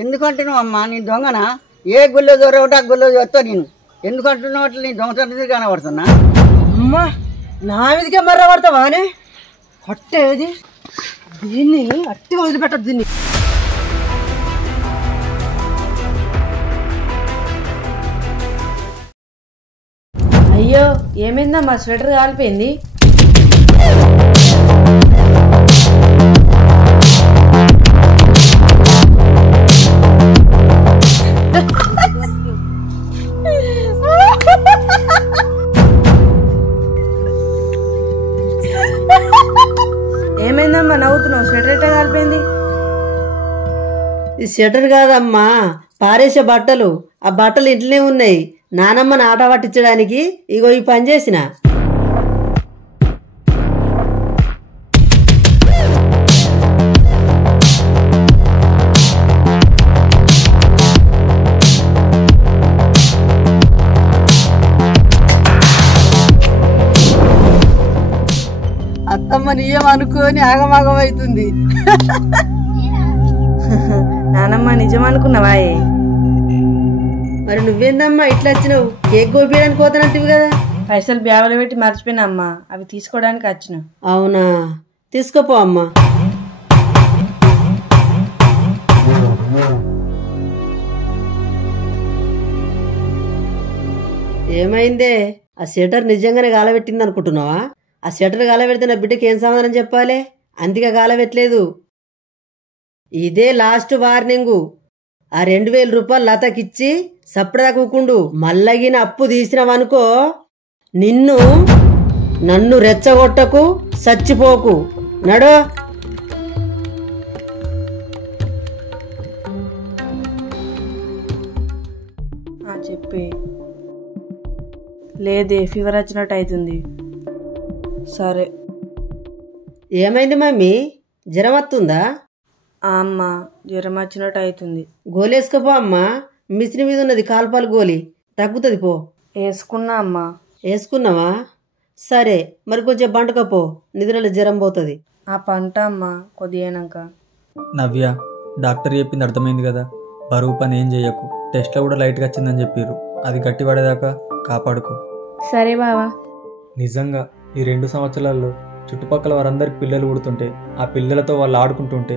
ఎందుకంటున్నావు అమ్మా నీ దొంగనా? ఏ గుళ్ళో దొరకట ఆ గుళ్ళో చూస్తావు నేను. ఎందుకంటున్నావు అట్లా? నీ దొంగతనం కనబడుతున్నా? అమ్మా నా మీదకే మర్ర పడతావా అని కొట్టేది దీన్ని అట్టిగా వదిలిపెట్టదు దీన్ని. అయ్యో ఏమైందమ్మా స్వెటర్ కాలిపోయింది. ఏమైందమ్మా నవ్వుతున్నావు? స్వెటర్ ఎట్లా కాలిపోయింది? ఈ స్వెటర్ కాదమ్మా, పారేసే బట్టలు. ఆ బట్టలు ఇంట్లోనే ఉన్నాయి. నానమ్మని ఆట పట్టించడానికి ఇగో ఈ పని చేసిన. అత్తమ్మ నీయం అనుకోని ఆగమాగం అవుతుంది. నానమ్మ నిజం అనుకున్నావా? మరి నువ్వేందమ్మా ఇట్లా వచ్చినావు? కేక్ కోపించడానికి పోతానంటివి కదా. పైసలు బ్యాగులో పెట్టి మర్చిపోయినా అమ్మా, అవి తీసుకోవడానికి వచ్చిన. అవునా, తీసుకోపో అమ్మా. ఏమైందే? ఆ షటర్ నిజంగానే గాలబెట్టింది అనుకుంటున్నావా? ఆ షటర్ గాలబెడితే నా బిడ్డకి ఏం సమాధానం చెప్పాలి? అందుకే గాలబెట్టలేదు. ఇదే లాస్ట్ వార్నింగు. ఆ 2000 రూపాయలు లతకిచ్చి సప్పుడాకుండు. మల్లగిన అప్పు తీసినవనుకో నన్ను రెచ్చగొట్టకు, చచ్చిపోకు. నడో. చెప్పి లేదే, ఫీవర్ వచ్చినట్టు అవుతుంది. సరే. ఏమైంది మమ్మీ? జ్వరం వస్తుందా? అమ్మ జ్వరం వచ్చినట్టు అవుతుంది. గోలేసుకోపో అమ్మా. మిస్త్రి మీద ఉన్నది కాల్పాలు గోలి, తగ్గుతుంది పో. వేసుకున్నా అమ్మా. వేసుకున్నావా? సరే, మరి కొంచెం బంటకపో, నిద్రలో జ్వరం పోతుంది. ఆ పంట అమ్మ కొద్దిగాక. నవ్య, డాక్టర్ చెప్పింది అర్థమైంది కదా. బరువు పని ఏం చేయకు. టెస్ట్లో కూడా లైట్గా వచ్చిందని చెప్పారు. అది గట్టి పడేదాకా కాపాడుకో. సరే బావా. నిజంగా ఈ 2 సంవత్సరాల్లో చుట్టుపక్కల వారందరికి పిల్లలు పుడుతుంటే ఆ పిల్లలతో వాళ్ళు ఆడుకుంటుంటే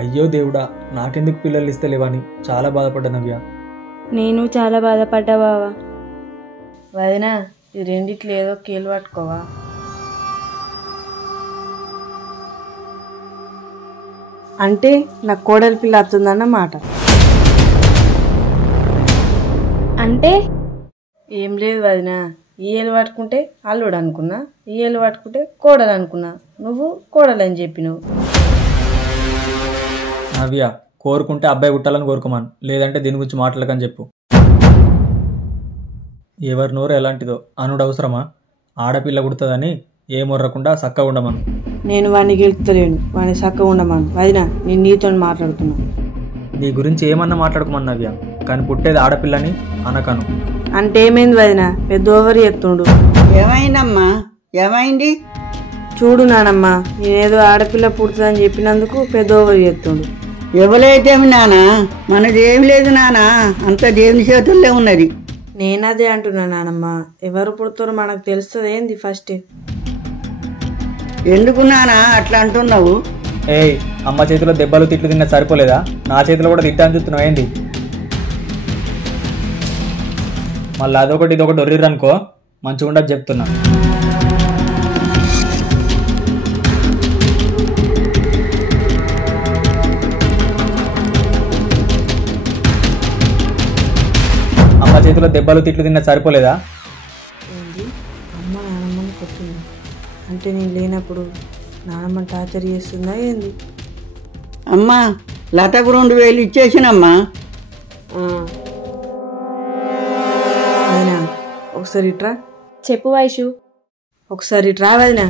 అయ్యో దేవుడా నాకెందుకు పిల్లలు ఇస్తలేవని చాలా బాధపడ్డా నవ్య. నేను చాలా బాధపడ్డా బావా. వదినా ఈ రెండిట్లో ఏదో కీలు పట్టుకోవా. అంటే నాకు కోడలి పిల్ల వస్తుందన్నమాట. అంటే ఏం లేదు వదినా, ఈ ఏళ్ళు పట్టుకుంటే అల్లుడు అనుకున్నా, ఈ ఏళ్ళు పట్టుకుంటే కోడలు అనుకున్నా. నువ్వు కోడలని చెప్పినవు. నవ్య, కోరుకుంటే అబ్బాయి పుట్టాలని కోరుకోమను, లేదంటే దీని గురించి మాట్లాడకని చెప్పు. ఎవరి నోరు ఎలాంటిదో అనుడు అవసరమా? ఆడపిల్ల పుడుతుందని ఏ మొర్రకుండా చక్కగా ఉండమను. నేను వాడిని గెలుపుతలేను, వాడిని చక్కగా ఉండమను. వదినా నేను నీతో మాట్లాడుతున్నా. నీ గురించి ఏమన్నా మాట్లాడుకోమని నవ్య, కానీ పుట్టేది ఆడపిల్లని అనకను. అంటే ఏమైంది వదినా? పెద్ద ఓవర్ చేస్తుండు. ఏమైందమ్మా? ఏమైంది? చూడు నానమ్మ, నేనేదో ఆడపిల్ల పుడుతుందని చెప్పినందుకు పెద్ద ఓవర్ చేస్తుండు. ఎవరైతేమి నానా, మనది ఏమి లేదు నానా, అంత దేవుని చేతుల్లో ఉన్నది. నేనదే అంటున్నా నానమ్మ, ఎవరు పుడతారో మనకు తెలుస్తుంది ఏంది ఫస్ట్. ఎందుకు నానా అట్లా అంటున్నావు? ఏయ్, అమ్మ చేతిలో దెబ్బలు తిట్లు తిన్నా సరిపోలేదా? నా చేతిలో కూడా తిట్టాలని చూస్తున్నావు ఏంది? మళ్ళీ అదొకటి ఇదొకటి ఒర్రిరనుకో మంచిగా ఉండదు చెప్తున్నా. అమ్మ చేతిలో దెబ్బలు తిట్లు తిన్నా సరిపోలేదా? ఏంది అమ్మ నానమ్మని కొట్టింది అంటే నేను లేనప్పుడు నానమ్మ టార్చర్ చేస్తుందా ఏంది? అమ్మా లతకు 2000 ఇచ్చేసినమ్మా. వదినా ఒకసారి ఇట్రా. చెప్పు వైషు. ఒకసారి ఇట్రా వదినా.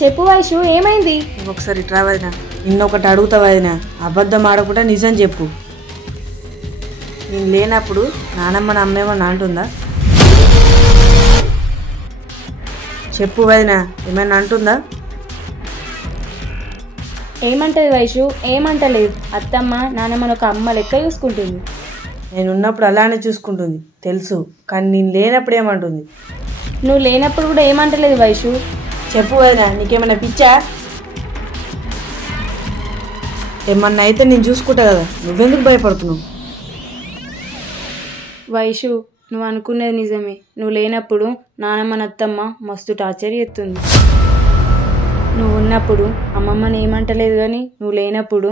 చెప్పు వైషు, ఏమైంది? ఒకసారి ఇట్రా వదినా. నిన్నొకటి అడుగుతా వదినా, అబద్ధం ఆడకుండా నిజం చెప్పు. నేను లేనప్పుడు నానమ్మని అమ్మేమని అంటుందా? చెప్పు వదినా, ఏమైనా అంటుందా? ఏమంటది వైషు? ఏమంటలేదు. అత్తమ్మ నాన్నమ్మని ఒక అమ్మ లెక్క చూసుకుంటుంది. నేను ఉన్నప్పుడు అలానే చూసుకుంటుంది తెలుసు, కానీ నేను లేనప్పుడు ఏమంటుంది? నువ్వు లేనప్పుడు కూడా ఏమంటలేదు వైషు. చెప్పు వదినా, నీకేమైనా పిచ్చా? ఏమన్నా అయితే నేను చూసుకుంటా కదా, నువ్వెందుకు భయపడుతున్నావు? వైషు, నువ్వు అనుకునేది నిజమే. నువ్వు లేనప్పుడు నానమ్మని అత్తమ్మ మస్తు టార్చర్ చేస్తుంది. నువ్వు ఉన్నప్పుడు అమ్మమ్మని ఏమంటలేదు, కానీ నువ్వు లేనప్పుడు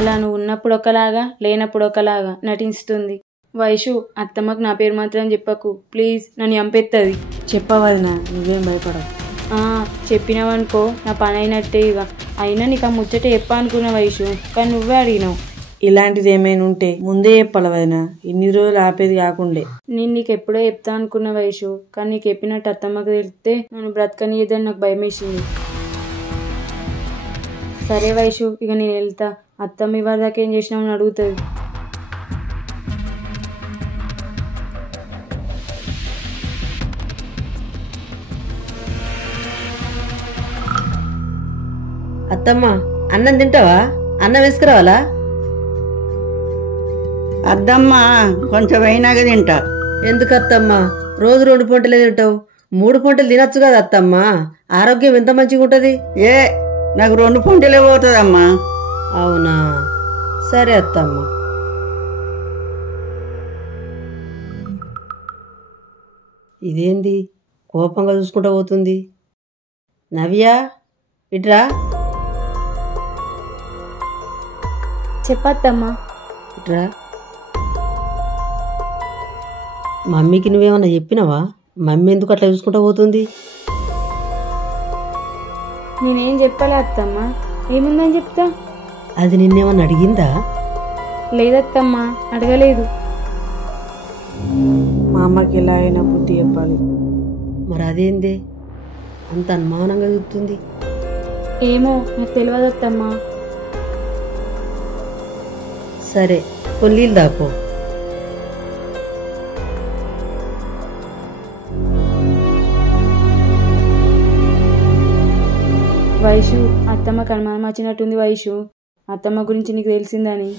అలా నువ్వు ఉన్నప్పుడు ఒకలాగా లేనప్పుడు ఒకలాగా నటిస్తుంది. వైషు, అత్తమ్మకు నా పేరు మాత్రం చెప్పకు ప్లీజ్, నన్ను చంపేస్తుంది. చెప్పవదినా, నువ్వేం భయపడవు. చెప్పినావనుకో నా పని అయినట్టే. ఇక అయినా నీకు ఆ ముచ్చట చెప్పా అనుకున్న వైషు, కానీ నువ్వే అడిగినావు. ఇలాంటిది ఏమైనా ఉంటే ముందే చెప్పాలి వదినా, ఇన్ని రోజులు ఆపేది కాకుండే. నేను నీకు ఎప్పుడో చెప్తా అనుకున్న వైషు, కానీ నీకు చెప్పినట్టు అత్తమ్మకు తెలిస్తే నన్ను బ్రతకనియదని నాకు భయం వేసింది. సరే వైషు, ఇక నేను వెళ్తా. అత్తమ్మ ఇవాళ దాకా ఏం చేసినామని అడుగుతుంది. అత్తమ్మ అన్నం తింటావా? అన్నం వేసుకురావాలా? అద్దమ్మా కొంచెం అయినాక తింటా. ఎందుకు అత్తమ్మ రోజు 2 పూటలే తింటావు? 3 పూటలు తినొచ్చు కదా అత్తమ్మ, ఆరోగ్యం ఎంత మంచిగా ఉంటది. నాకు 2 పూటలే పోతుందమ్మా. అవునా, సరే అత్తమ్మ. ఇదేంది కోపంగా చూసుకుంటూ పోతుంది? నవ్య, ఇట్రా. చెప్పత్తమ్మా. ఇట్రా. మమ్మీకి నువ్వేమన్నా చెప్పినావా? మమ్మీ ఎందుకు అట్లా చూసుకుంటూ పోతుంది? నేనేం చెప్పాలి అత్తమ్మా, ఏముందని చెప్తా. అది నిన్నేమన్నా అడిగిందా? లేదత్తమ్మా, అడగలేదు. మా అమ్మకి ఎలా అయినా బుద్ధి చెప్పాలి. మరి అదేందే అంత అనుమానంగా చూస్తుంది? ఏమో నాకు తెలియదత్తమ్మా. సరే కొన్ని నీళ్ళు దాపో. వైషు, అత్తమ్మకు అనుమానం వచ్చినట్టుంది. వైషు, అత్తమ్మ గురించి నీకు తెలిసిందని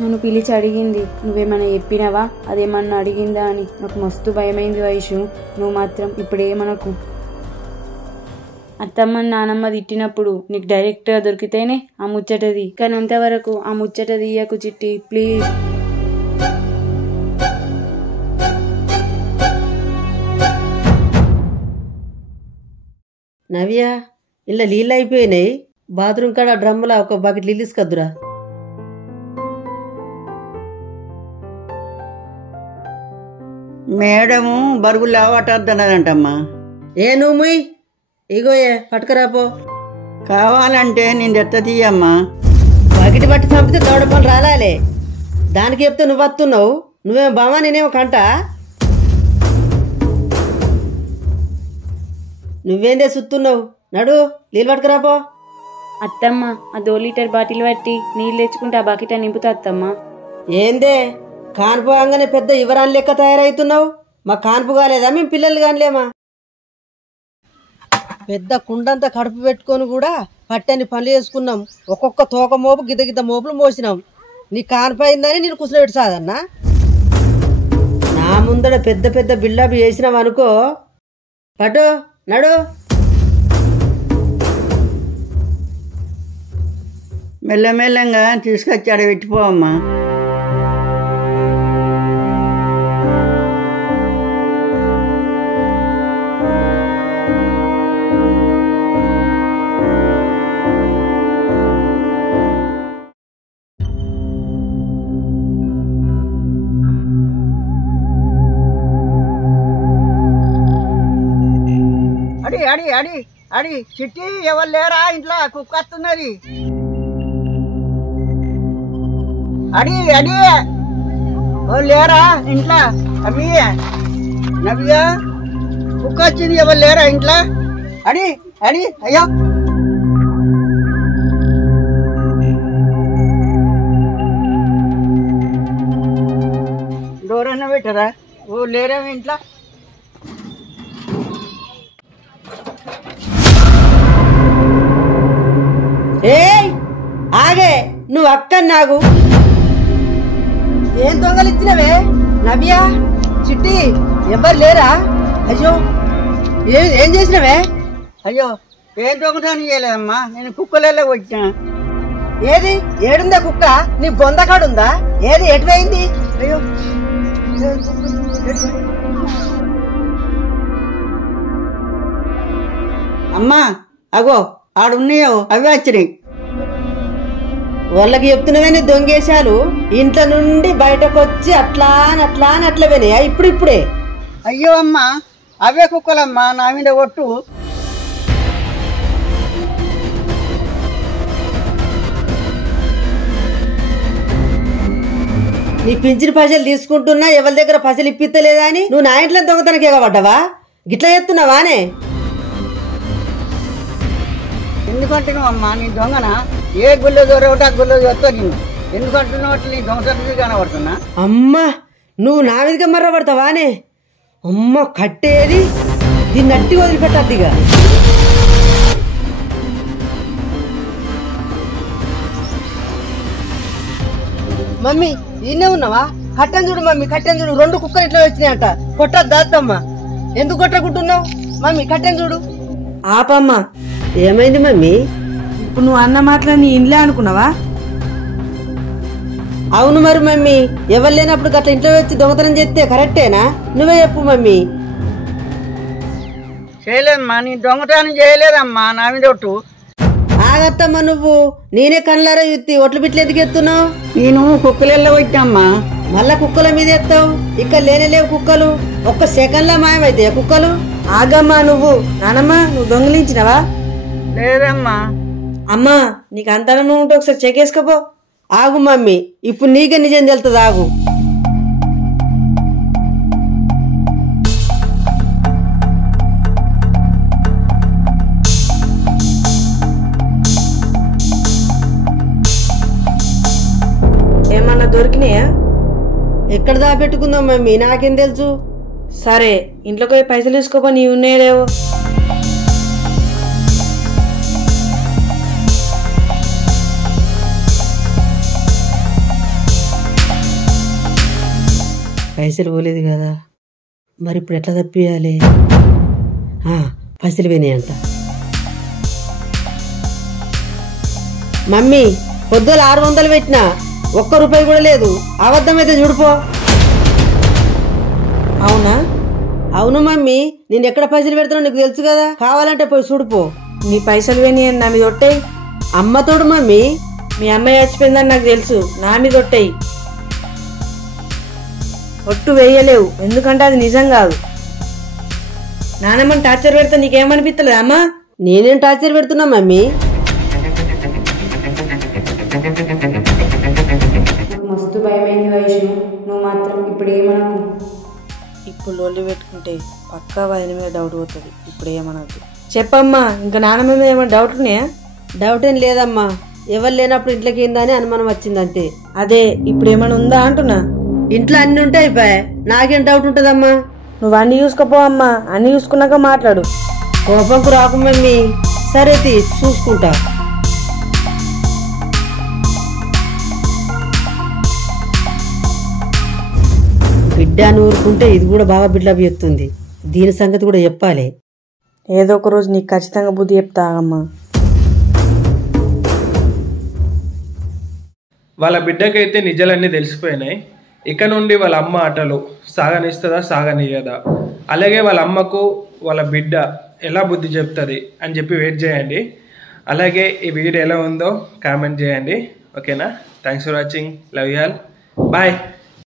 నన్ను పిలిచి అడిగింది. నువ్వేమన్నా చెప్పినావా, అదేమన్నా అడిగిందా అని. నాకు మస్తు భయమైంది వైషు. నువ్వు మాత్రం ఇప్పుడేమనకు. అత్తమ్మ నానమ్మ తిట్టినప్పుడు నీకు డైరెక్ట్గా దొరికితేనే ఆ ముచ్చటది, కానీ అంతవరకు ఆ ముచ్చట తీయకు చిట్టి ప్లీజ్. నవ్య, ఇలా నీళ్ళు అయిపోయినాయి. బాత్రూమ్ కాడ డ్రమ్ములా ఒక బకెట్ నీళ్ళు తీసుకొద్దురా. మేడము బరుగులు లేవటద్దన్నదంటమ్మా. నువ్వు ఇగోయే పట్టుకురాపో. కావాలంటే నేను తెత్త తీయమ్మా. బకెట్ పట్టి చంపితే దౌడపని రాలాలే. దానికి చెప్తే నువ్వు వస్తున్నావు. నువ్వేమో బావా, నేనేమో కంట. నువ్వేందే సుత్తున్నావు? నడు నీళ్ళు పట్టుకురాపో. అత్తమ్మ, ఆ 2 లీటర్ బాటిల్ పట్టి నీళ్ళు తెచ్చుకుంటే ఆ బకెట్ నింపుతా అత్తమ్మ. ఏందే కాన్పుగానే పెద్ద ఇవరాన్ లెక్క తయారవుతున్నావు? మా కాన్పు కాలేదా? మేము పిల్లలు కానిలేమా? పెద్ద కుండంతా కడుపు పెట్టుకొని కూడా పట్టని పనులు చేసుకున్నాం. ఒక్కొక్క తోక మోపు గిద్ద మోపులు మోసినాం. నీ కాన్పు అయిందని నేను కూర్చోబెట్టి సాదన్నా. నా ముందర పెద్ద పెద్ద బిల్డప్ చేసినాం అనుకో. పట్టు నడు. మెల్లమెల్లంగా తీసుకొచ్చి ఆడ పెట్టిపోవమ్మా. అడి అడి అడి అడి చిట్టి, ఎవరు లేరా ఇంట్లో? కుక్క వస్తున్నది. అడి అడి, ఎవరు లేరా ఇంట్లో? అమ్మి, నవ్య, కుక్క వచ్చింది, ఎవరు లేరా ఇంట్లో? అడి అడి, అయ్యో కదా ఓ లేరేమో ఇంట్లో. ఏయ్ ఆగే, నువ్వు అక్క నాగు ఏం దొంగలిచ్చినవే? నవ్యా, చిట్టి, ఎవరు లేరా? అయ్యో, ఏం చేసినవే? అయ్యో ఏం దొంగతనం చేయలేదమ్మా, నేను కుక్కలలో వచ్చిన. ఏది ఏడుందా కుక్క? నీ బొందకాడుందా? ఏది ఎటువైంది? అయ్యో అమ్మా, అగో ఆడున్నాయో అవి వచ్చినాయి. వాళ్ళకి చెప్తున్నవే దొంగేశాలు ఇంట్లో నుండి బయటకు వచ్చి అట్లా పోయినాయా? ఇప్పుడే అయ్యో అమ్మా, అవే కుక్కలమ్మా, నా మీద ఒట్టు. నీ పింఛన్ పైసలు తీసుకుంటున్నా, ఎవరి దగ్గర పైసలు ఇప్పిస్తలేదా అని నువ్వు నా ఇంట్లో దొంగతనకి ఎగబడ్డావా? గిట్లా చెప్తున్నావానే? ఎందుకంటున్నావు అమ్మా, నీ దొంగన ఏ గుళ్ళో దొరకట ఆ గుళ్ళో దొరుకుతా నేను. ఎందుకంటున్నావు అట్లా? నీ దొంగతనం కనబడుతున్నా. అమ్మా, నువ్వు నా మీదగా మర్రపడతావానే? అమ్మ కట్టేది దీన్ని అట్టి వదిలిపెట్టద్దిగా. మమ్మీ ఈయనే ఉన్నావా? కట్టెను చూడు మమ్మీ, కట్టెను చూడు. 2 కుక్కలు ఇట్లా వచ్చినాయంట. కొట్టద్దు దాత్తమ్మా. ఎందుకు కొట్టకుంటున్నావు మమ్మీ? కట్టెను చూడు. ఆపమ్మా, ఏమైంది మమ్మీ? ఇప్పుడు నువ్వు అన్న మాటలు నీ ఇంట్లో అనుకున్నావా? అవును మరి మమ్మీ, ఎవరు లేనప్పుడు గట్ల ఇంట్లో వచ్చి దొంగతనం చేస్తే కరెక్టేనా? నువ్వే చెప్పు మమ్మీ. చేయలేదమ్మా, నీ దొంగతనం చేయలేదమ్మా, నా మీద ఒట్టు. ఆగత్తమ్మా, నువ్వు నేనే కళ్ళారా యుత్తి ఒట్లు బిట్లు ఎందుకు ఎత్తున్నావు? నేను కుక్కలలో వచ్చామ్మా. మళ్ళా కుక్కల మీద ఎత్తావు. ఇక్కడ లేనేలేవు కుక్కలు. ఒక్క సెకండ్లా మాయమైతాయా కుక్కలు? ఆగమ్మా, నువ్వు నానమ్మా, నువ్వు దొంగిలించినవా? లేదమ్మా. అమ్మా, నీకు అంతనమ్మా ఉంటే ఒకసారి చెక్ వేసుకోపో. ఆగు మమ్మీ, ఇప్పుడు నీకే నిజం తెలుస్తుంది. ఆగు. ఏమన్నా దొరికినాయా? ఎక్కడ దాపెట్టుకుందాం మమ్మీ, నాకేం తెలుసు? సరే, ఇంట్లోకి పోయి పైసలు తీసుకోపో, నీవు ఉన్నాయో లేవో. పైసలు పోలేదు కదా, మరి ఇప్పుడు ఎట్లా తప్పియాలి? పైసలు పోయినాయంట. మమ్మీ, పొద్దుల 600 పెట్టినా, ₹1 కూడా లేదు. అబద్ధమైతే చూడిపో. అవునా? అవును మమ్మీ, నేను ఎక్కడ పైసలు పెడుతున్నా నీకు తెలుసు కదా, కావాలంటే పోయి చూడిపో. నీ పైసలు పోయినాయి నా మీద ఒట్టాయి. అమ్మతోడు మమ్మీ. మీ అమ్మాయి చచ్చిపోయిందని నాకు తెలుసు, నా మీద ఒట్టాయి. ఒట్టు వేయలేవు, ఎందుకంటే అది నిజం కాదు. నానమ్మని టార్చర్ పెడితే నీకేమనిపిస్తలేదు అమ్మా? నేనేం టార్చర్ పెడుతున్నా మమ్మీ? మస్తు భయమైంది వయసు. నువ్వు మాత్రం ఇప్పుడు ఏమనకు. ఇప్పుడు లొల్లి పెట్టుకుంటే పక్కా వదిన మీద డౌట్ పోతుంది. ఇప్పుడు ఏమనద్దు. చెప్పమ్మా, ఇంకా నానమ్మ మీద ఏమైనా డౌట్ ఉన్నాయా? డౌట్ ఏం లేదమ్మా, ఎవరు లేనప్పుడు ఇంట్లోకి ఏందని అనుమానం వచ్చింది అంతే. అదే, ఇప్పుడు ఏమైనా ఉందా అంటున్నా. ఇంట్లో అన్ని ఉంటే అయిపోయా, నాకేం డౌట్ ఉంటుందమ్మా? నువ్వు అన్ని చూసుకోపో అమ్మా, అన్ని చూసుకున్నాక మాట్లాడు. కోపంకు రాకు మమ్మీ. సరే చూసుకుంటా. బిడ్డ నూరుకుంటే ఇది కూడా బాగా బిడ్డలు చెప్తుంది. దీని సంగతి కూడా చెప్పాలి. ఏదో ఒక రోజు నీకు ఖచ్చితంగా బుద్ధి చెప్తా అమ్మా. వాళ్ళ బిడ్డకైతే నిజాలన్నీ తెలిసిపోయినాయి. ఇక నుండి వాళ్ళ అమ్మ ఆటలు సాగనిస్తుందా సాగనియదా, అలాగే వాళ్ళ అమ్మకు వాళ్ళ బిడ్డ ఎలా బుద్ధి చెప్తుంది అని చెప్పి వెయిట్ చేయండి. అలాగే ఈ వీడియో ఎలా ఉందో కామెంట్ చేయండి. ఓకేనా? Thanks for watching. Love you all. Bye.